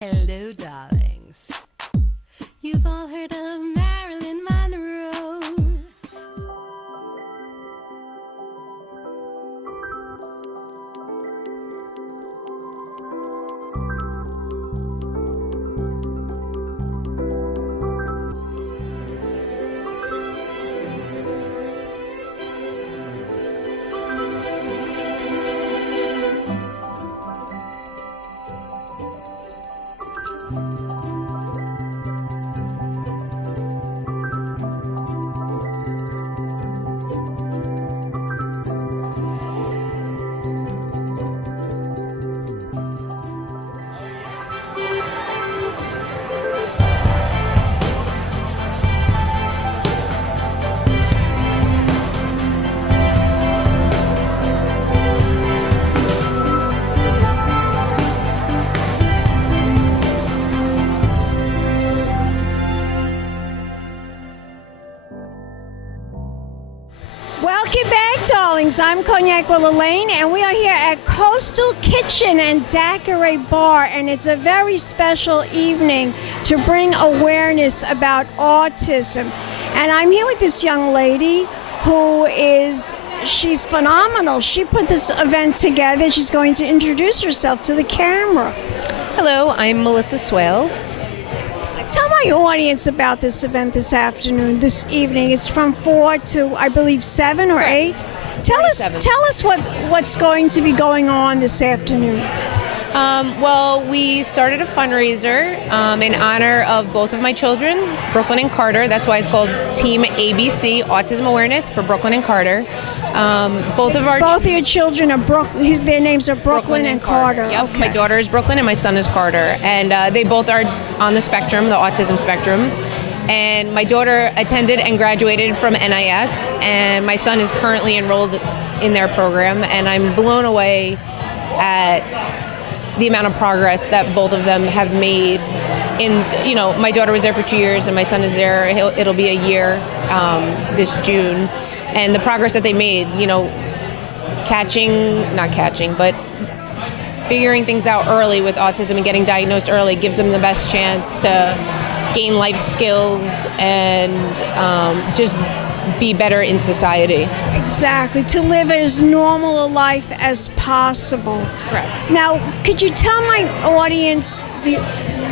Hello, darlings. You've all heard of Marilyn Monroe. Welcome back, darlings. I'm Cognac Wellerlane, and we are here at Coastal Kitchen and Daquiri Bar, and it's a very special evening to bring awareness about autism. And I'm here with this young lady she's phenomenal. She put this event together. She's going to introduce herself to the camera. Hello, I'm Melissa Swailes. Tell my audience about this event this evening. It's from 4 to, I believe, 7 or 8. Tell us what's going to be going on this afternoon. Well, we started a fundraiser in honor of both of my children, Brooklyn and Carter. That's why it's called Team ABC, Autism Awareness for Brooklyn and Carter. Both of your children are their names are Brooklyn and Carter. Yep. Okay. My daughter is Brooklyn and my son is Carter. And they both are on the spectrum, the autism spectrum. And my daughter attended and graduated from NIS, and my son is currently enrolled in their program. And I'm blown away at the amount of progress that both of them have made. My daughter was there for 2 years and my son is there, it'll be a year this June. And the progress that they made, but figuring things out early with autism and getting diagnosed early gives them the best chance to gain life skills and just be better in society. Exactly, to live as normal a life as possible. Correct. Now, could you tell my audience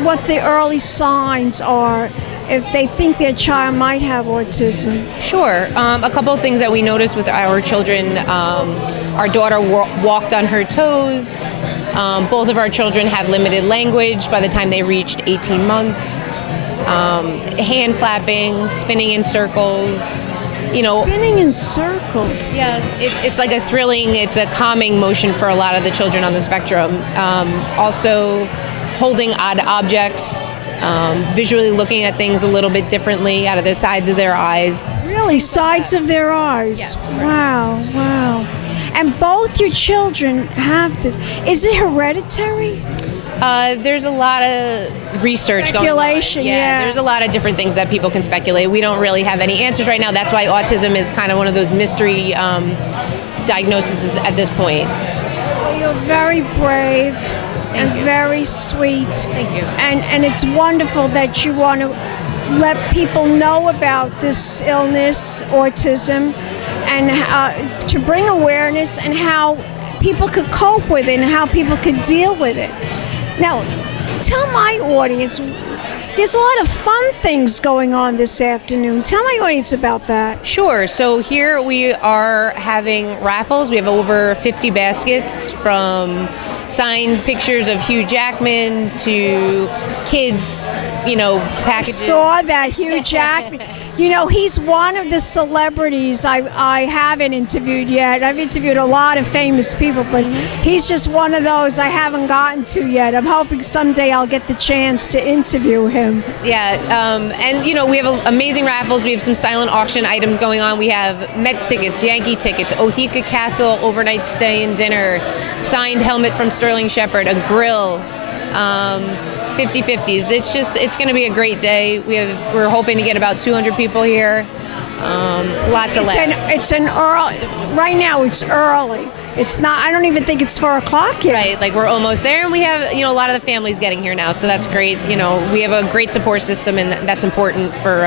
what the early signs are if they think their child might have autism? Sure. A couple of things that we noticed with our children. Our daughter walked on her toes. Both of our children had limited language by the time they reached 18 months. Hand flapping, spinning in circles. Spinning in circles. Yeah, it's like it's a calming motion for a lot of the children on the spectrum. Also, holding odd objects, visually looking at things a little bit differently out of the sides of their eyes. Really, sides of their eyes? Yes. Wow. And both your children have this. Is it hereditary? There's a lot of research going on. Speculation, yeah. There's a lot of different things that people can speculate. We don't really have any answers right now. That's why autism is kind of one of those mystery diagnoses at this point. You're very brave and very sweet. Thank you. And it's wonderful that you want to let people know about this illness, autism, and to bring awareness and how people could cope with it and how people could deal with it. Now, tell my audience, there's a lot of fun things going on this afternoon. Tell my audience about that. Sure. So here we are having raffles. We have over 50 baskets, from signed pictures of Hugh Jackman to kids, packages. I saw that, Hugh Jackman. He's one of the celebrities I haven't interviewed yet. I've interviewed a lot of famous people, but he's just one of those I haven't gotten to yet. I'm hoping someday I'll get the chance to interview him. Yeah, and we have amazing raffles. We have some silent auction items going on. We have Mets tickets, Yankee tickets, Ohika Castle overnight stay and dinner, signed helmet from Sterling Shepard, a grill, 50/50s. It's going to be a great day. We're hoping to get about 200 people here. Lots of laughs. Right now it's early. It's not, I don't even think it's 4 o'clock yet. Right, like we're almost there, and we have, a lot of the families getting here now, so that's great. We have a great support system, and that's important for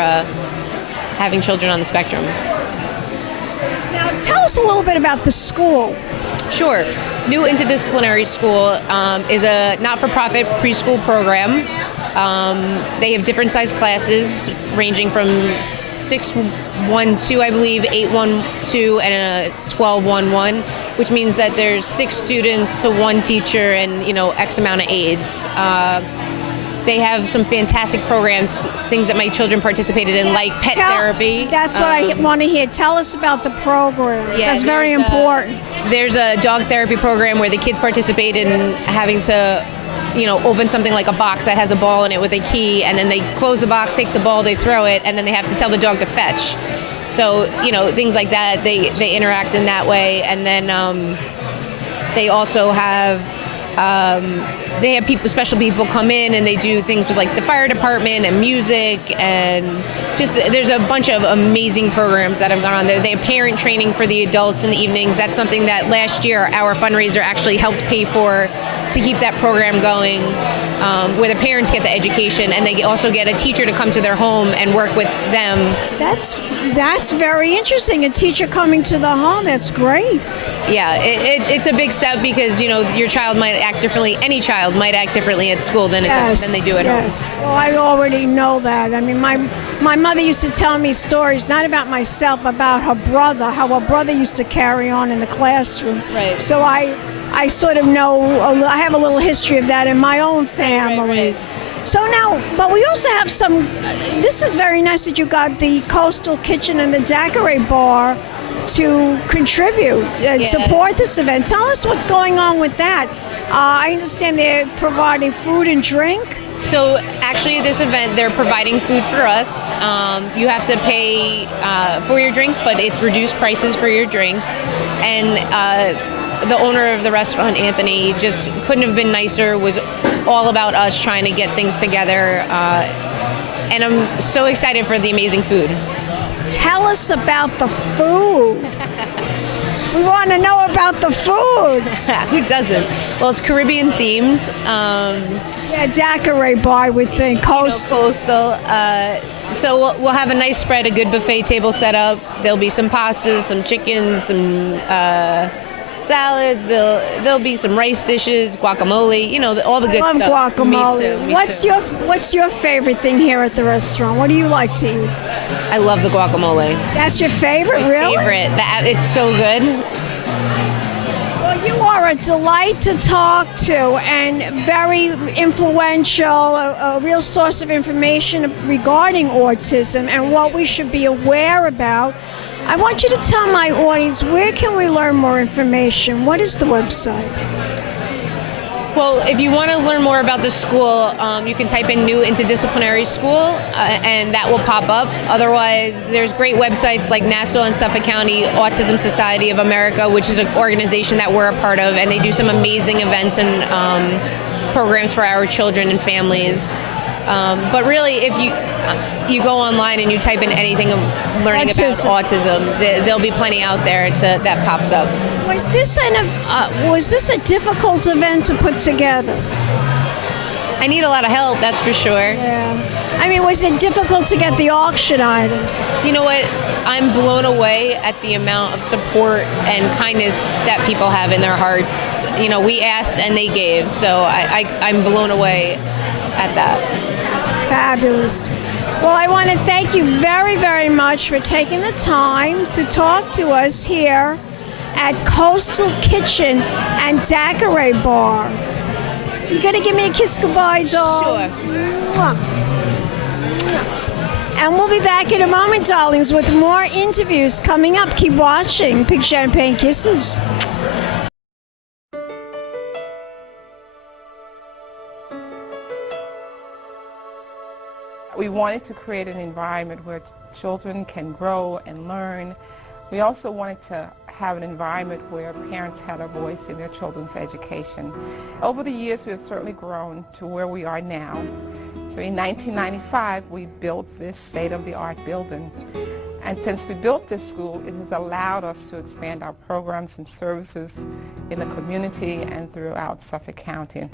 having children on the spectrum. Now, tell us a little bit about the school. Sure. New Interdisciplinary School is a not-for-profit preschool program. They have different size classes ranging from 612, I believe, 812, and a 1211, which means that there's 6 students to 1 teacher and, X amount of aides. They have some fantastic programs, things that my children participated in, like pet therapy. That's what I want to hear. Tell us about the programs. Yeah, that's very important. There's a dog therapy program where the kids participate in having to open something like a box that has a ball in it with a key, and then they close the box, take the ball, they throw it, and then they have to tell the dog to fetch. So, things like that, they interact in that way. And then they also have special people come in, and they do things with like the fire department and music, and just there's a bunch of amazing programs that have gone on there. They have parent training for the adults in the evenings. That's something that last year our fundraiser actually helped pay for, to keep that program going, where the parents get the education, and they also get a teacher to come to their home and work with them. That's very interesting. A teacher coming to the home. That's great. Yeah, it's a big step, because your child might act differently. Any child might act differently at school than they do at home. Yes. Well, I already know that. I mean, my mother used to tell me stories, not about myself, about her brother, how her brother used to carry on in the classroom. Right. So I sort of know, I have a little history of that in my own family. Right. So now, but we also have this is very nice that you got the Coastal Kitchen and the Daquiri Bar to contribute and support this event. Tell us what's going on with that. I understand they're providing food and drink. So actually, at this event, they're providing food for us. You have to pay for your drinks, but it's reduced prices for your drinks. And the owner of the restaurant, Anthony, just couldn't have been nicer, was all about us trying to get things together. And I'm so excited for the amazing food. Tell us about the food. We want to know about the food. Who doesn't? Well, it's Caribbean themed. Daquiri Bar with the coastal. So we'll have a nice spread, a good buffet table set up. There'll be some pastas, some chicken, some salads. There'll be some rice dishes, guacamole. All the good stuff. I love guacamole. Me too. What's your favorite thing here at the restaurant? What do you like to eat? I love the guacamole. That's your favorite, really? Favorite. It's so good. Well, you are a delight to talk to, and very influential, a real source of information regarding autism and what we should be aware about. I want you to tell my audience, where can we learn more information? What is the website? Well, if you want to learn more about the school, you can type in New Interdisciplinary School, and that will pop up. Otherwise, there's great websites like Nassau and Suffolk County Autism Society of America, which is an organization that we're a part of, and they do some amazing events and programs for our children and families. But really, if you go online and you type in anything learning about autism, there'll be plenty out there that pops up. Was this a difficult event to put together? I need a lot of help, that's for sure. Yeah. I mean, was it difficult to get the auction items? You know what? I'm blown away at the amount of support and kindness that people have in their hearts. We asked and they gave, so I'm blown away at that. Fabulous. Well, I want to thank you very, very much for taking the time to talk to us here at Coastal Kitchen and Daquiri Bar. You gonna give me a kiss goodbye, doll? Sure. Mwah. And we'll be back in a moment, darlings, with more interviews coming up. Keep watching. Big champagne kisses. We wanted to create an environment where children can grow and learn. We also wanted to have an environment where parents had a voice in their children's education. Over the years, we have certainly grown to where we are now. So in 1995, we built this state-of-the-art building. And since we built this school, it has allowed us to expand our programs and services in the community and throughout Suffolk County.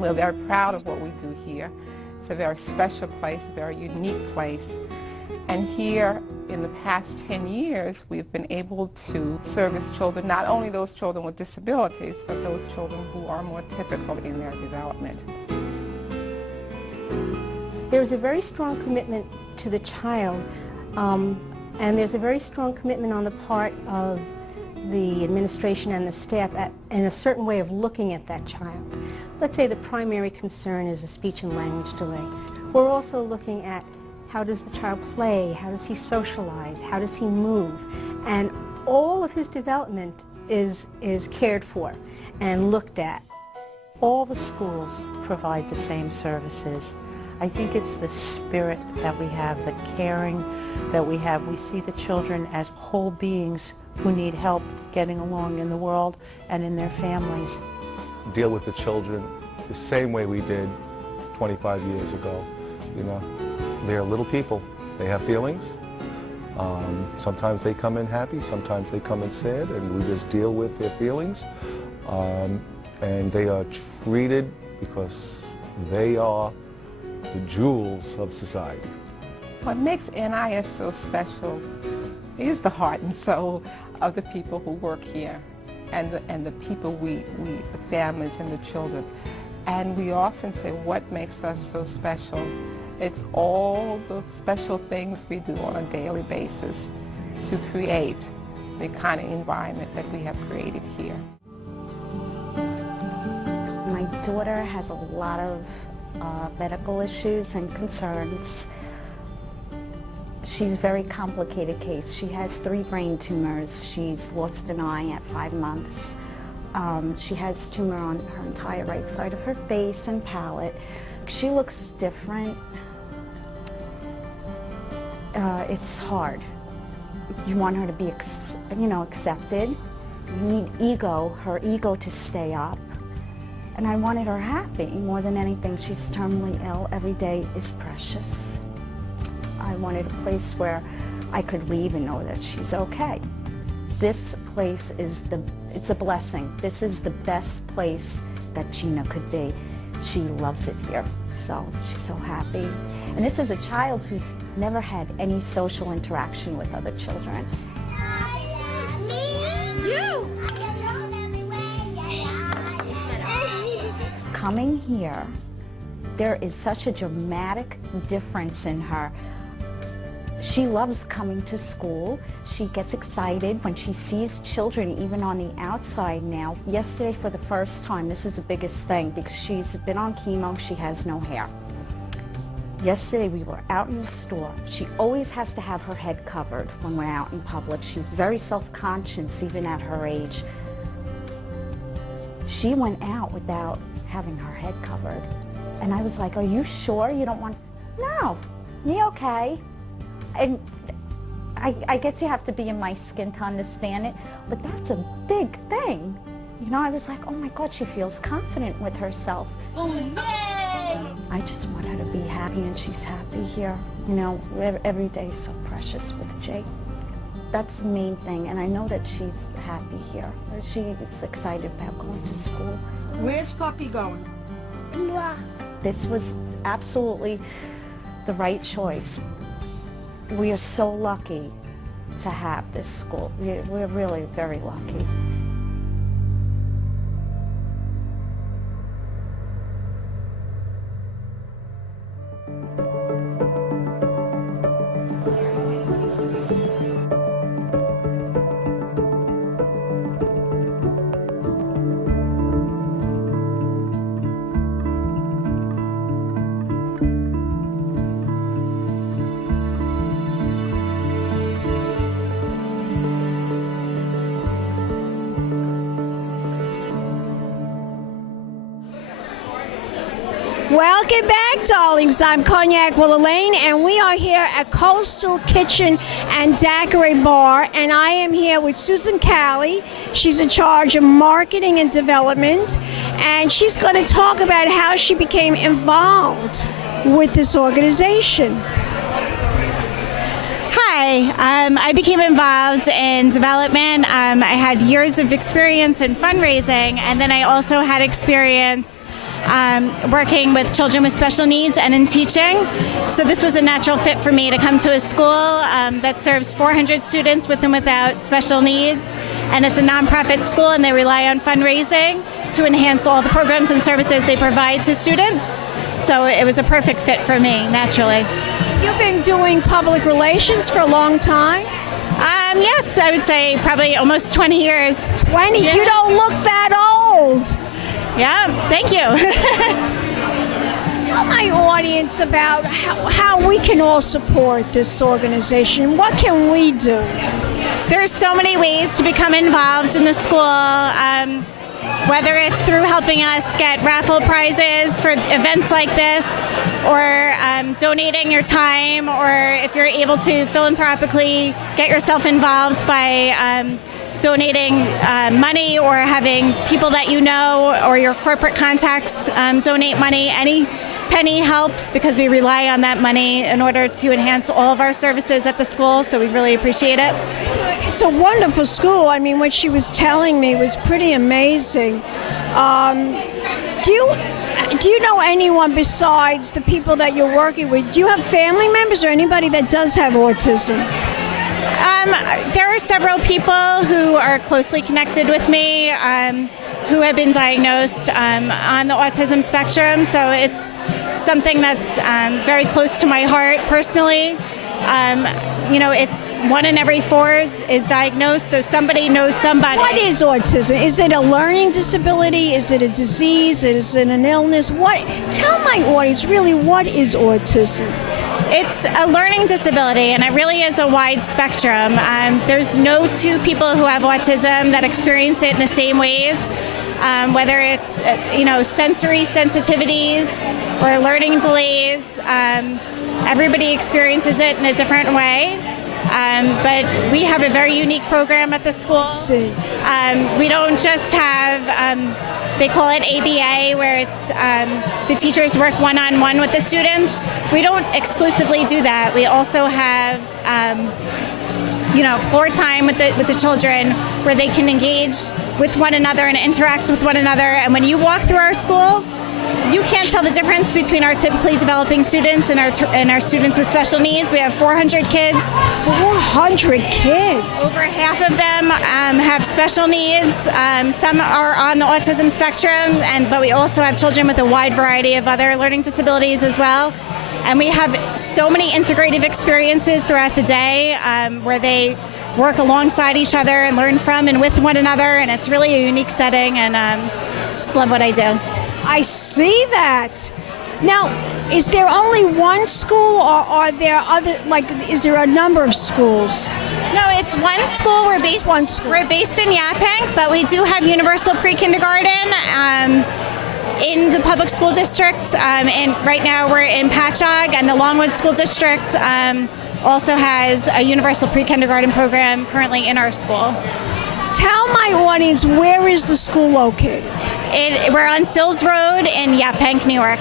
We're very proud of what we do here. It's a very special place, a very unique place. And here, in the past 10 years, we've been able to service children, not only those children with disabilities, but those children who are more typical in their development. There's a very strong commitment to the child, and there's a very strong commitment on the part of the administration and the staff in a certain way of looking at that child. Let's say the primary concern is a speech and language delay. We're also looking at how does the child play, how does he socialize, how does he move, and all of his development is cared for and looked at. All the schools provide the same services. I think it's the spirit that we have, the caring that we have. We see the children as whole beings who need help getting along in the world and in their families. Deal with the children the same way we did 25 years ago. You know, they're little people. They have feelings. Sometimes they come in happy, sometimes they come in sad, and we just deal with their feelings. And they are treated because they are the jewels of society. What makes NIS so special is the heart and soul of the people who work here and the people the families and the children. And we often say, what makes us so special? It's all the special things we do on a daily basis to create the kind of environment that we have created here. My daughter has a lot of medical issues and concerns. She's a very complicated case. She has 3 brain tumors. She's lost an eye at 5 months. She has tumor on her entire right side of her face and palate. She looks different. It's hard. You want her to be, accepted. You need her ego to stay up. And I wanted her happy more than anything. She's terminally ill. Every day is precious. I wanted a place where I could leave and know that she's okay. This place it's a blessing. This is the best place that Gina could be. She loves it here, so she's so happy. And this is a child who's never had any social interaction with other children. Coming here, there is such a dramatic difference in her. She loves coming to school. She gets excited when she sees children, even on the outside now. Yesterday, for the first time, this is the biggest thing because she's been on chemo, she has no hair. Yesterday, we were out in the store. She always has to have her head covered when we're out in public. She's very self-conscious, even at her age. She went out without having her head covered. And I was like, are you sure you don't want... No, you okay? And I guess you have to be in my skin to understand it, but that's a big thing. I was like, oh my God, she feels confident with herself. Oh, yay! I just want her to be happy, and she's happy here. Every day is so precious with Jake. That's the main thing, and I know that she's happy here. She is excited about going to school. Where's Puppy going? This was absolutely the right choice. We are so lucky to have this school. We're really very lucky. Welcome back, darlings. I'm Cognac Wellerlane, and we are here at Coastal Kitchen and Daquiri Bar, and I am here with Susan Cali. She's in charge of marketing and development, and she's going to talk about how she became involved with this organization. Hi, I became involved in development. I had years of experience in fundraising, and then I also had experience working with children with special needs and in teaching. So this was a natural fit for me to come to a school that serves 400 students with and without special needs. And it's a nonprofit school, and they rely on fundraising to enhance all the programs and services they provide to students. So it was a perfect fit for me, naturally. You've been doing public relations for a long time? Yes, I would say probably almost 20 years. 20? Yeah. You don't look that old. Yeah, thank you. Tell my audience about how we can all support this organization. What can we do? There's so many ways to become involved in the school, whether it's through helping us get raffle prizes for events like this, or donating your time, or if you're able to philanthropically get yourself involved by donating money, or having people that you know or your corporate contacts donate money. Any penny helps, because we rely on that money in order to enhance all of our services at the school, so we really appreciate it. It's a wonderful school. I mean, what she was telling me was pretty amazing. Do you know anyone besides the people that you're working with? Do you have family members or anybody that does have autism? There are several people who are closely connected with me who have been diagnosed on the autism spectrum, so it's something that's very close to my heart personally. It's 1 in every 4 is diagnosed, so somebody knows somebody. What is autism? Is it a learning disability? Is it a disease? Is it an illness? Tell my audience really, what is autism? It's a learning disability, and it really is a wide spectrum. There's no two people who have autism that experience it in the same ways, whether it's sensory sensitivities or learning delays. Everybody experiences it in a different way. But we have a very unique program at the school. We don't just have, they call it ABA, where it's the teachers work one-on-one with the students. We don't exclusively do that. We also have floor time with the children, where they can engage with one another and interact with one another. And when you walk through our schools, you can't tell the difference between our typically developing students and our students with special needs. We have 400 kids. 400 kids? Over half of them have special needs. Some are on the autism spectrum, but we also have children with a wide variety of other learning disabilities as well. And we have so many integrative experiences throughout the day where they work alongside each other and learn from and with one another, and it's really a unique setting, and just love what I do. I see that. Now, is there only one school, or are there other, is there a number of schools? No, it's one school. We're based in Yaphank, but we do have universal pre-kindergarten in the public school district, and right now we're in Patchogue, and the Longwood School District also has a universal pre-kindergarten program currently in our school. Tell my audience, where is the school located? We're on Sills Road in Yaphank, New York.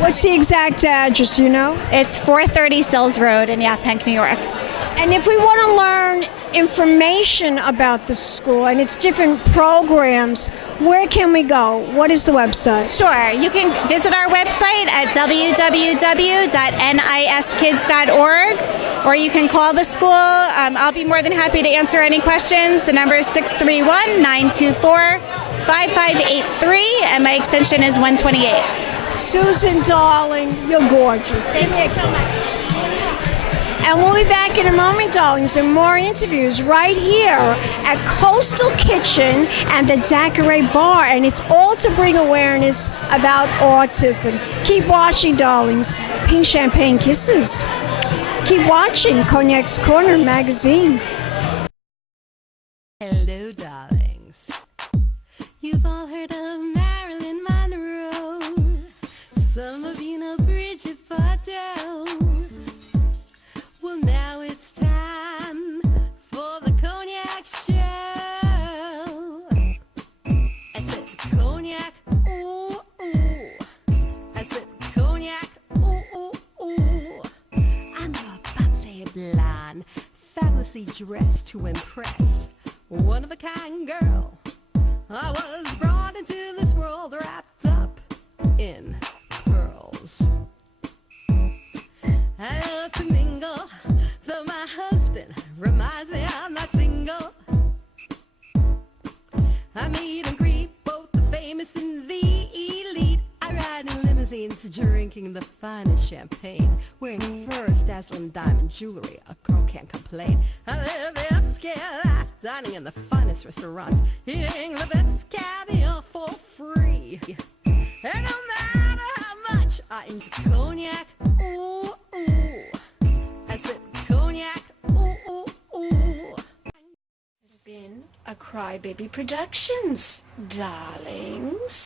What's the exact address, do you know? It's 430 Sills Road in Yaphank, New York. And if we want to learn information about the school and its different programs, where can we go? What is the website? Sure. You can visit our website at www.niskids.org, or you can call the school. I'll be more than happy to answer any questions. The number is 631-924-5583, and my extension is 128. Susan, darling, you're gorgeous. Thank you so much. And we'll be back in a moment, darling. Some more interviews right here at Coastal Kitchen and the Daquiri Bar. And it's all to bring awareness about autism. Keep watching, darlings. Pink Champagne Kisses. Keep watching Cognac's Corner magazine. Hello, darlings. You've all heard of Marilyn Monroe. Some of you know Bridget Bardot. Well, now it's time for the Cognac show. I said Cognac, ooh, ooh. I said Cognac, ooh, ooh, ooh. I'm a bubbly blonde, flawlessly dressed to impress. One of a kind girl. I was brought into this world wrapped up in pearls. I love to mingle, though my husband reminds me I'm not single. I meet and greet both the famous and the elite. I ride in limousines, drinking the finest champagne, wearing furs, dazzling diamond jewelry. A girl can't complain. I live the upscale life, dining in the finest restaurants, eating the best caviar for free. And no matter how much I enjoy cognac, ooh, ooh, I sip cognac, ooh, ooh, ooh. Has been a Crybaby Productions, darlings.